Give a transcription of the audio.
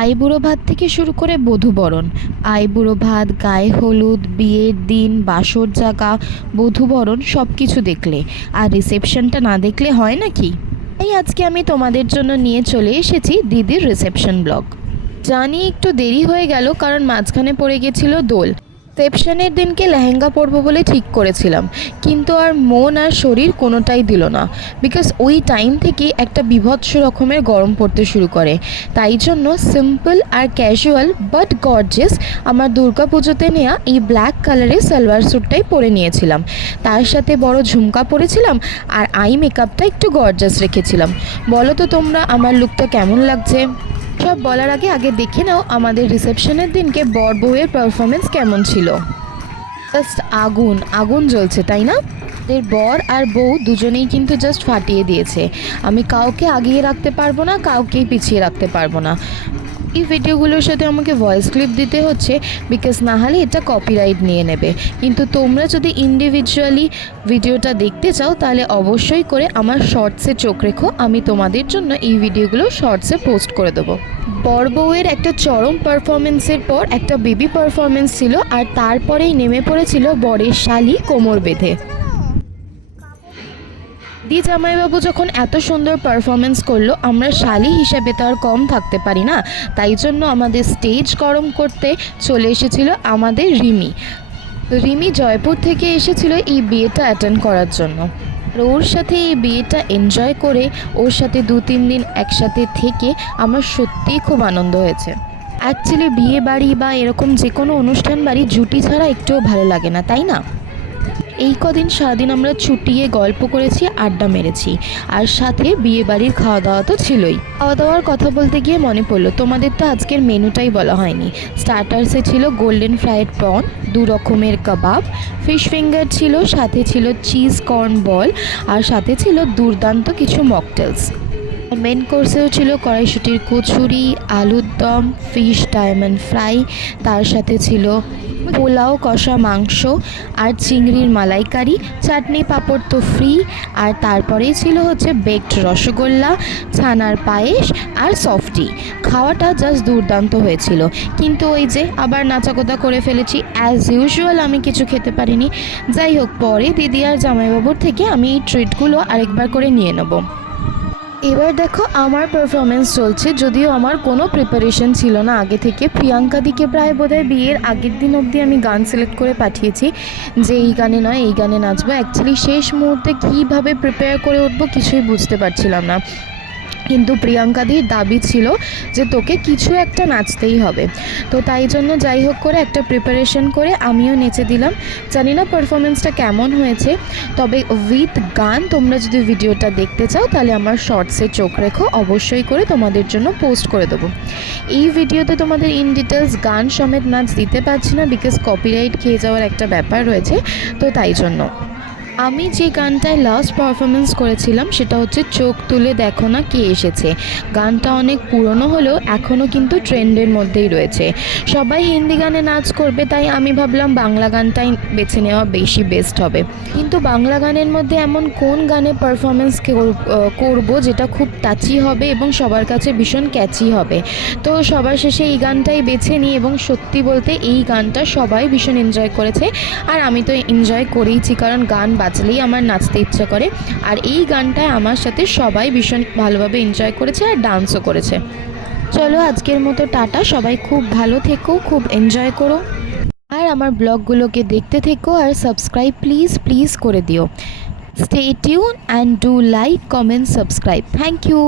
আইবুড়ো ভাত থেকে শুরু করে বধূবরণ, আইবুড়ো ভাত, গায়ে হলুদ, বিয়ের দিন, বাসর জাগা, বধূবরণ সব কিছু দেখলে আর রিসেপশনটা না দেখলে হয় নাকি? তাই আজকে আমি তোমাদের জন্য নিয়ে চলে এসেছি দিদির রিসেপশন ব্লগ। জানি একটু দেরি হয়ে গেল কারণ মাঝখানে পড়ে গেছিল দোল। রিসেপশনের দিনকে লেহেঙ্গা পরবো বলে ঠিক করেছিলাম, কিন্তু আর মন আর শরীর কোনোটাই দিল না, বিকজ ওই টাইম থেকে একটা বীভৎস রকমের গরম পড়তে শুরু করে। তাই জন্য সিম্পল আর ক্যাজুয়াল বাট গর্জিয়াস আমার দুর্গা পুজোতে নেওয়া এই ব্ল্যাক কালারের সালোয়ার স্যুটটাই পরে নিয়েছিলাম। তার সাথে বড় ঝুমকা পরেছিলাম আর আই মেকআপটা একটু গর্জিয়াস রেখেছিলাম। বলো তো তোমরা আমার লুকটা কেমন লাগছে? সব বলার আগে আগে দেখে নাও আমাদের রিসেপশনের দিনকে বর বউয়ের পারফরমেন্স কেমন ছিল। জাস্ট আগুন আগুন জ্বলছে, তাই না? এর বর আর বউ দুজনেই কিন্তু জাস্ট ফাটিয়ে দিয়েছে। আমি কাউকে আগিয়ে রাখতে পারবো না, কাউকেই পিছিয়ে রাখতে পারবো না। এই ভিডিওগুলোর সাথে আমাকে ভয়েস ক্লিপ দিতে হচ্ছে, বিকজ না হলে এটা কপিরাইট নিয়ে নেবে। কিন্তু তোমরা যদি ইন্ডিভিজুয়ালি ভিডিওটা দেখতে চাও তাহলে অবশ্যই করে আমার শর্টসে চোখ রেখো, আমি তোমাদের জন্য এই ভিডিওগুলো শর্টসে পোস্ট করে দেবো। বর বউয়ের একটা চরম পারফরমেন্সের পর একটা বেবি পারফরমেন্স ছিল, আর তারপরেই নেমে পড়েছিল বরের শালি কোমর বেঁধে। দি জামাইবাবু যখন এত সুন্দর পারফরমেন্স করলো, আমরা শালি হিসেবে তো আর কম থাকতে পারি না। তাই জন্য আমাদের স্টেজ গরম করতে চলে এসেছিল আমাদের রিমি। রিমি জয়পুর থেকে এসেছিল এই বিয়েটা অ্যাটেন্ড করার জন্য। আর ওর সাথে এই বিয়েটা এনজয় করে, ওর সাথে 2-3 দিন একসাথে থেকে আমার সত্যিই খুব আনন্দ হয়েছে। অ্যাকচুয়ালি বিয়ে বাড়ি বা এরকম যে কোনো অনুষ্ঠান বাড়ি জুটি ছাড়া একটুও ভালো লাগে না, তাই না? এই কদিন সারাদিন আমরা ছুটিয়ে গল্প করেছি, আড্ডা মেরেছি, আর সাথে বিয়ে বাড়ির খাওয়া দাওয়া তো ছিলই। খাওয়া দাওয়ার কথা বলতে গিয়ে মনে পড়লো, তোমাদের তো আজকের মেনুটাই বলা হয়নি। স্টার্টার্সে ছিল গোল্ডেন ফ্রাইড প্রন, 2 রকমের কাবাব, ফিশ ফিঙ্গার ছিল, সাথে ছিল চিজ কর্ন বল, আর সাথে ছিল দুর্দান্ত কিছু মকটেলস। মেন কোর্সেও ছিল কড়াইশুটির কচুরি, আলুর দম, ফিশ ডায়মন্ড ফ্রাই, তার সাথে ছিল পোলাও, কষা মাংস আর চিংড়ির মালাইকারি, চাটনি পাঁপড় তো ফ্রি, আর তারপরেই ছিল হচ্ছে বেকড রসগোল্লা, ছানার পায়েস আর সফটি। খাওয়াটা জাস্ট দুর্দান্ত হয়েছিল, কিন্তু ওই যে আবার নাচাকোদা করে ফেলেছি অ্যাজ ইউজুয়াল, আমি কিছু খেতে পারিনি। যাই হোক, পরে দিদি আর জামাইবাবুর থেকে আমি এই ট্রিটগুলো আরেকবার করে নিয়ে নেবো। এবার দেখো আমার পারফরমেন্স চলছে, যদিও আমার কোনো প্রিপারেশন ছিল না আগে থেকে। প্রিয়াঙ্কা দিকে প্রায় বোধহয় বিয়ের আগের দিন অবধি আমি গান সিলেক্ট করে পাঠিয়েছি যে এই গানে নয় এই গানে নাচবো। অ্যাকচুয়ালি শেষ মুহূর্তে কীভাবে প্রিপেয়ার করে উঠবো কিছুই বুঝতে পারছিলাম না, কিন্তু প্রিয়াঙ্কাদির দাবি ছিল যে তোকে কিছু একটা নাচতেই হবে। তো তাই জন্য যাই হোক করে একটা প্রিপারেশন করে আমিও নেচে দিলাম। জানি না পারফরমেন্সটা কেমন হয়েছে, তবে উইথ গান তোমরা যদি ভিডিওটা দেখতে চাও তাহলে আমার শর্টসে চোখ রেখো, অবশ্যই করে তোমাদের জন্য পোস্ট করে দেবো। এই ভিডিওতে তোমাদের ইন ডিটেলস গান সমেত নাচ দিতে পারছি না, বিকজ কপিরাইট খেয়ে যাওয়ার একটা ব্যাপার রয়েছে। তো তাই জন্য আমি যে গানটায় লাস্ট পারফরমেন্স করেছিলাম সেটা হচ্ছে চোখ তুলে দেখো না কে এসেছে। গানটা অনেক পুরনো হলেও এখনও কিন্তু ট্রেন্ডের মধ্যেই রয়েছে। সবাই হিন্দি গানে নাচ করবে, তাই আমি ভাবলাম বাংলা গানটাই বেছে নেওয়া বেশি বেস্ট হবে। কিন্তু বাংলা গানের মধ্যে এমন কোন গানে পারফরমেন্স করব যেটা খুব টাচি হবে এবং সবার কাছে ভীষণ ক্যাচি হবে। তো সবার শেষে এই গানটাই বেছে নিই, এবং সত্যি বলতে এই গানটা সবাই ভীষণ এনজয় করেছে, আর আমি তো এনজয় করেইছি, কারণ গান বাজলেই আমার নাচতে ইচ্ছা করে। আর এই গানটায় আমার সাথে সবাই ভীষণ ভালোভাবে এনজয় করেছে আর ডান্সও করেছে। চলো আজকের মতো টাটা, সবাই খুব ভালো থেকো, খুব এনজয় করো, আর আমার ব্লগগুলোকে দেখতে থেকো, আর সাবস্ক্রাইব প্লিজ প্লিজ করে দিও। Stay tune and do like, comment, subscribe. Thank you.